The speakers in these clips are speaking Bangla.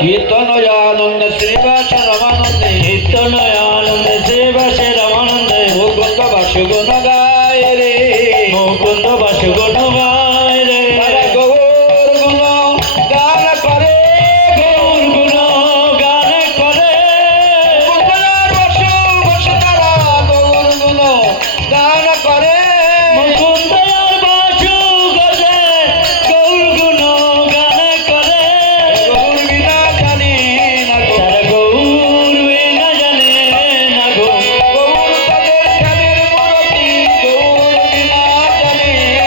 কীর্তনয়ানন্দে শ্রীবাসে রমানন্দে কীর্তনয়ানন্দে শ্রীবাসে রমানন্দে মুকুন্দ বাসুগুণ গায় রে মুকুন্দ বাসুগুণ গায় রে গৌর গুণ গান করে গৌর গুণ গান করে গৌর গুণ গান করে মুকুন্দয়ার বাসু গজে গৌর গুণ গান করে গৌর বিনা জানি না তার গৌর বিনা জানে না গো গৌর তাদের ধ্যানের মূরতি গৌর বিনা জানি না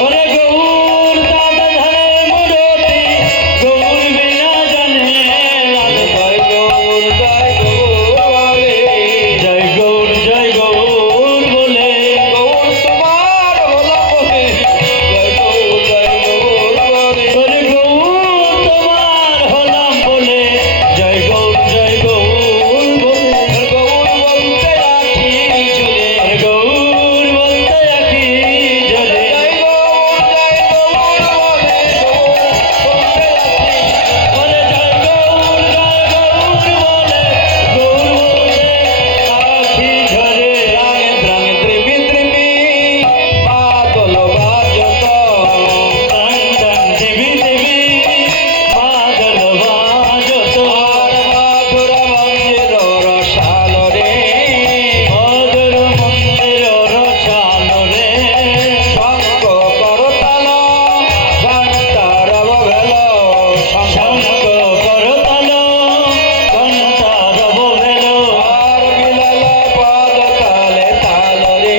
ওরে গৌর দাদা ধারে মূরতি গৌর বিনা জানে না গো। জয় গৌর বলে জয় গৌর বলে গৌর তোমার হলো বলে জয় গৌর বলে ওরে গৌর তোমার হলাম বলে জয় গৌর বলে গৌর বলতে রাখি চলে ওরে গৌর বলতে রাখি জলে জয় গৌর বলে গৌর বলতে রাখি ওরে জয় গৌর বলে গৌর বলতে রাখি ঝরে রাগে প্রাণে ত্রিপি ত্রিপি বাদল বাজত প্রাণ প্রাণ দেবী দেবী মাদল বাজত আর মাধুর মঞ্জির রসাল রে মধুর মন্দির রসাল রে শঙ্খ করতাল ঘণ্টার বেল শঙ্খ করতাল ঘণ্টার বেল আর বিলাল পদ তালে তাল রে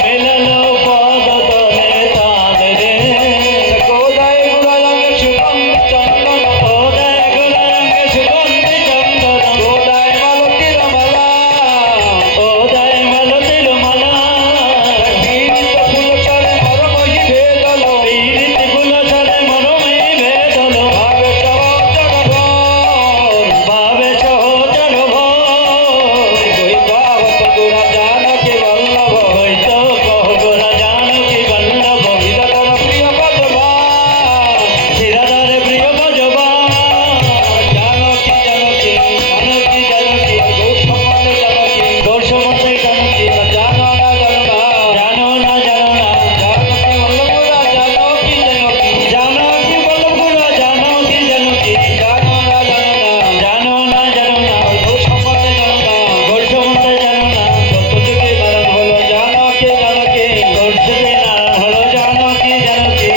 মেলল পদ তলে তাল রে কোদায় গুড়ালঙ্গে সুগন্ধ চন্দন ওদয় গুণাঙ্গে সুগন্ধি চন্দন কোদায় মালতীর মালা ওদয় মালতির মালা পীড়িত ফুল সরে মরময়ী ভেদল পীড়িত ফুল ছড়ে মরমে বেদল ভাবে সহচর ভর ভাবে সহচর ভয় গৈতাবত গুড়া জানকী বল্লভ হইত কহগোরা জানকী বল্লভ বিরাটর প্রিয় পদবা শিরাধারে প্রিয় ভজবা জানকী জানকী জানকী জানকী গৌসম্মানে জানকী দর্শমতে জানকী জানো না জানো না জানকী বল্লভরা জানকী জানকী জানকী বল্লভগুরা জানকী জানকী জানো না জানো না গৌসম্মানে জানো না দর্শমতে জানো না সত্যযুগে নারায়ণ হলো জানকী জানকী দর্শনে নারায়ণ হলো জানকী জানকী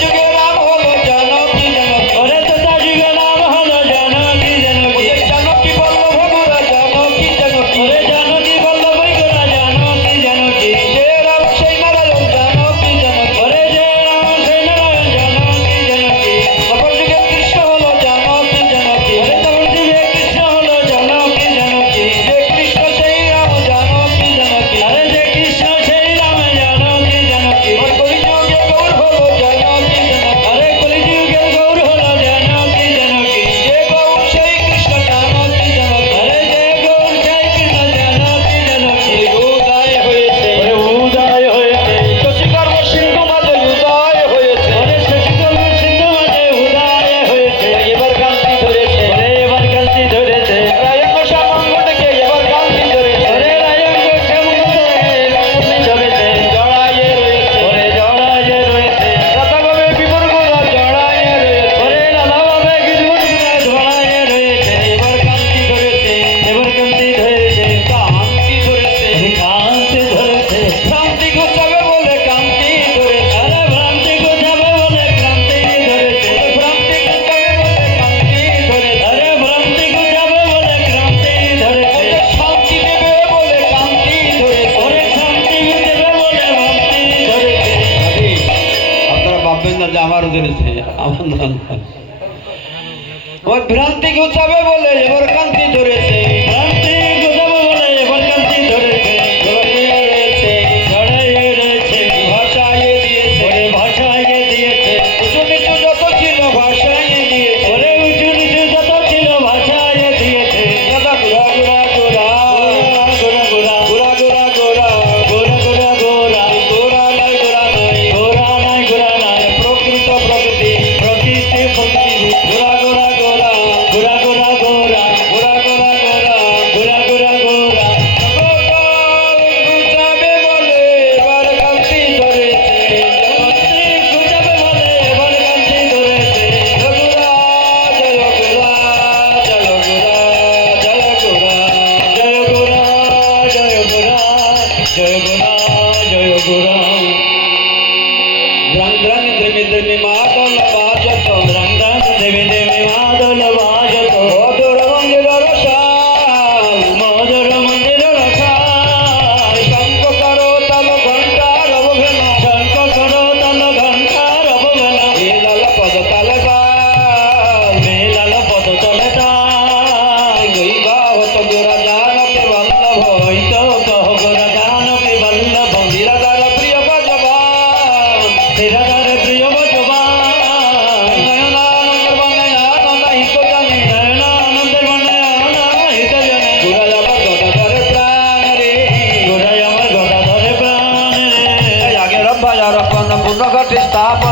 যুগে রাম হলো জানকী জানকী ওরে তোতা যুগে নাম হলো জানকী জানকী জানকী বল্লভরা জানকী জানকী ওরে জানকী বল্লভগুরা জানকী জানকী যে রাম সেই নারায়ণ জানকী জানকী ওরে যে রাম সেই নারায়ণ জানকী জানকী তখন যুগে কৃষ্ণ হলো জানকী জানকী ওরে তখন যুগে কৃষ্ণ হলো জানকী জানকী যে কৃষ্ণ সেই রাম জানকী জানকী আরে যে কৃষ্ণ সেই রাম জানকী জানকী কলিযুগে গৌর হলো জানকী জানকী আরে কলিযুগে গৌর হলো জানকী জানকী যে গৌর সেই কৃষ্ণ জানকী জানকী আরে যে গৌর সেই কৃষ্ণ জানকী জানকী উদয় হয়েছে ওরে উদয় হয়েছে শশীকর্ম সিন্ধু মাঝে উদয় হয়েছে ওরে শশীকল্প সিন্ধু মাঝে উদয় হয়েছে এবার কান্তি ধরেছে ওরে এবার কান্তি ধরেছে রায়ঙ্গ শ্যামঙ্গটকে এবার কান্তি ধরেছে ওরে রায়ঙ্গ শ্যামঙ্গতে কান্তি ধরেছে জড়াইয়ে রয়েছে ওরে জড়ায় রয়েছে রাধাগোবে বিবর্গরা জড়াইয়ে রয়েছে ওরে রাধাভাবে গিরগুড়গুড়া জড়ায় রয়েছে এবার কান্তি ধরেছে এবার কান্তি ধরেছে কান্তি ধরেছে কান্তি ধরেছে শান্তি গোছাবে বলে কান্তি ধরেছে আরে ভ্রান্তি গোছাবে বলে ক্রান্তি ধরেছে ভ্রান্তি গোছাবে বলে কান্তি ধরেছে আরে ভ্রান্তি গোছাবে বলে ক্রান্তি ধরেছে ওদের শান্তি দেবে বলে কান্তি ধরেছে ওরে শান্তি দেবে বলে ভ্রান্তি ধরেছে আপনারা ভাববেন না যে আমারও ধরেছে আমার না ওই ভ্রান্তি গোছাবে বলে এবার কান্তি ধরেছে ভ্রান্তি গোছাবে বলে এবার কান্তি ধরেছে জড়িয়ে রয়েছে জড়াইয়ে রয়েছে ভাষায় দিয়েছে ওরে ভাষায় দিয়েছে উঁচু নিচু যত ছিল ভাষায় দিয়েছে ওরে উঁচু নিচু যত ছিল ভাষায় দিয়েছে দাদা গোরা গোরা গোরা গোরা গোরা গোরা গোরা গোরা গোরা গোরা গোরা গোরা নাই গোরা নাই গোরা নাই প্রকৃত প্রকৃতি প্রকৃতি প্রকৃতি গোরা গোরা গোরা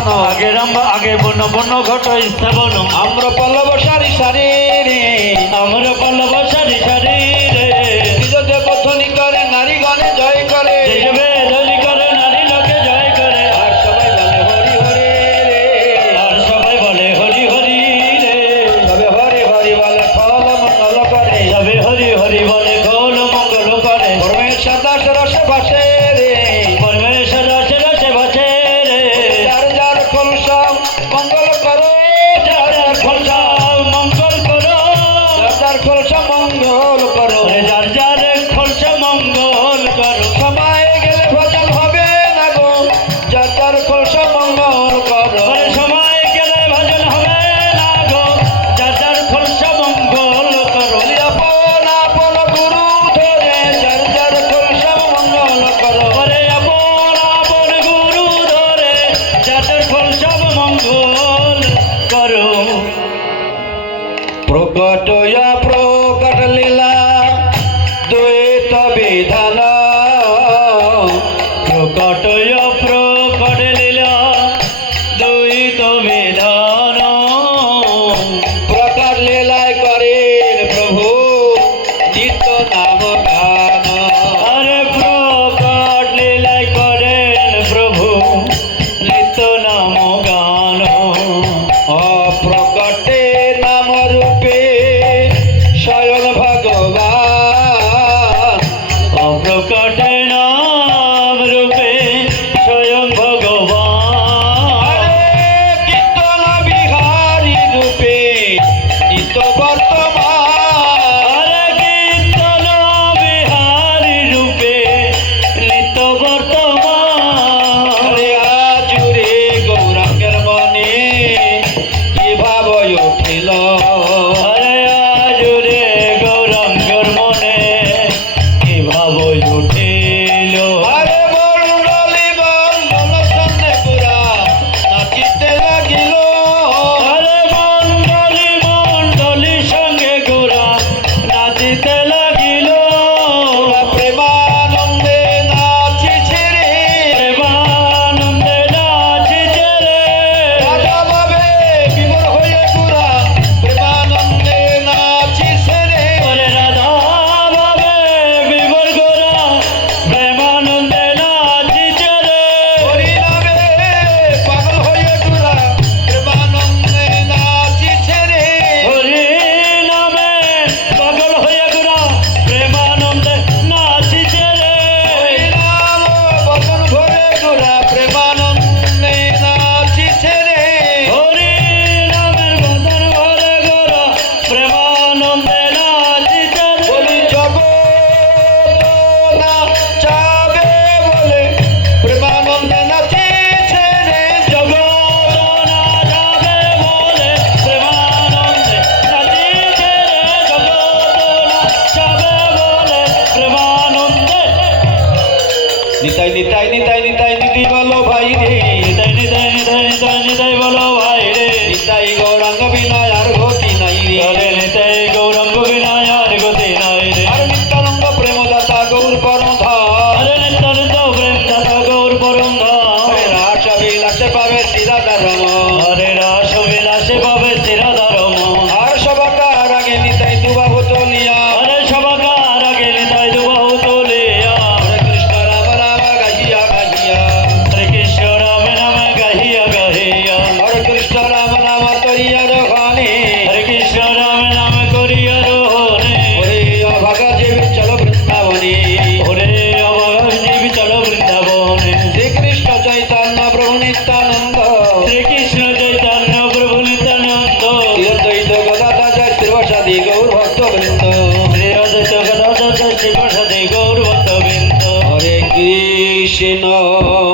স্থাপন আগে বন বন ঘট স্থাপন আম্র পল্লব সারি সারি রে আমরা পল্লব সারি সারি রে নিজ দেবধ্বনি করে নারীগণে জয় করে দেখবে ধরি করে নারী লোকে জয় করে আর সবাই বলে হরি হরি রে আর সবাই বলে হরি হরি রে তবে হরি হরি বলে ফল মঙ্গল করে তবে হরি হরি বলে খোল মঙ্গল করে পরমেশ্বর দাস রসে ভাসে রে পরমেশ্বর রসে রসে বসে রে যার যার কলসা মঙ্গল করো যার যার খোলসা মঙ্গল করো যার যার কলসা মঙ্গল করো ওরে যার যার খোলসা মঙ্গল করো সময় গেলে ভজন হবে না গো যার যার কলসা মঙ্গল করো ওরে সময় গেলে ভজন হবে না গো যার যার খোলসা মঙ্গল করো আপন আপন গুরু ধরে যার যার কলসা মঙ্গল করো ওরে আপন আপন গুরু ধরে যার যার খোলসা মঙ্গল করো প্রকট প্রকট লীলা দ্বৈত বিধান প্রকট প্রকট লীলা দ্বৈত বিধান প্রকট লীলায় করেন প্রভু নিত্য নাম গান আরে প্রকট লীলায় করেন প্রভু নিত্য নাম গান অপ্রকটে নাম রূপে স্বয়ং ভগবান অপ্রকটে নাম রূপে স্বয়ং ভগবান কীর্তন বিহারী রূপে নিত্য বর্তমান আরে কীর্তন বিহারী রূপে নিত্য বর্তমান আজুরে গৌরাঙ্গের মনে কি ভাব উঠিল আরে আজুরে গৌরাঙ্গর মনে কি ভাব উঠিল আরে মণ্ডলী মণ্ডল সন্নে পুরা নাচিতে লাগিল আরে মণ্ডলী মণ্ডলী সঙ্গে গোরা নাচিতে লাগিল প্রেমানন্দে নাচিছে রে প্রেমানন্দে নাচিছে রে রাধা ভাবে বিমর হয়ে পুরা প্রেমানন্দে নাচিছে রে ওরে রাধা ভাবে বিভোর গোরা প্রেমানন্দে নাচিছে রে হরি নামে পাগল হয়ে পুরা প্রেমানন্দে নাচিছে রে হরি নামে পাগল হয়ে গোরা প্রেমানন্দে নাচিছে রে হরি নাম বচন ভরে পুরা প্রেমানন্দে নাচিছে রে হরি নামের বদন ভরে গোরা প্রেমানন্দে নাচিছে রে বলি জগৎ না চাবে বলে প্রেমানন্দে নাচিছে রে জগৎ না যাবে বলে প্রেমানন্দে নাচিছে রে জগৎ না যাবে বলে প্রেমানন্দে নিতাই নিতাই নিতাই নিতাই নিতি বলো ভাই রে নিতাই নিতাই নিতাই নিতাই নিতাই বলো ভাই রে নিতাই গৌরাঙ্গ বিনয় আর গতি নাই রে হরে নিতাই গৌরাঙ্গ বিনয় আর গতি নাই রে আর নিত্যানন্দ প্রেমদাতা গৌর পরমধাম হরে নিত্যানন্দ প্রেম দাতা গৌর পরম ধাম রাস বিলাসে পাবে সিরাদার হরে রাস বিলাসে পাবে চিরাধরম আর সবাকার আগে নিতাই দুবাহু তলিয়া হরে সবাকার আগে নিতাই দুবাহু তুলিয়া হরে কৃষ্ণ রাম রাম গাহিয়া গাহিয়া হরে কৃষ্ণ রাম নাম গাহিয়া গাহিয়া হরে কৃষ্ণ রাম নাম করিয়া রঘানে হরে কৃষ্ণ রাম নাম করিয়া রোহনে হরে অভাগা জীব চলো বৃন্দাবনে ওরে অবঘ জীবি চলো বৃন্দাবনে শ্রীকৃষ্ণ চৈতন্য প্রভু নিত্যানন্দ শ্রীকৃষ্ণ চৈতন্য প্রভু নিত্যানন্দ দ্বৈত গদাধর শ্রীবসাদি গৌর ভক্ত বৃন্দ শ্রী অদ্বৈত গদাধর শ্রী প্রসাদে গৌর ভক্তবৃন্দ হরে কৃষ্ণ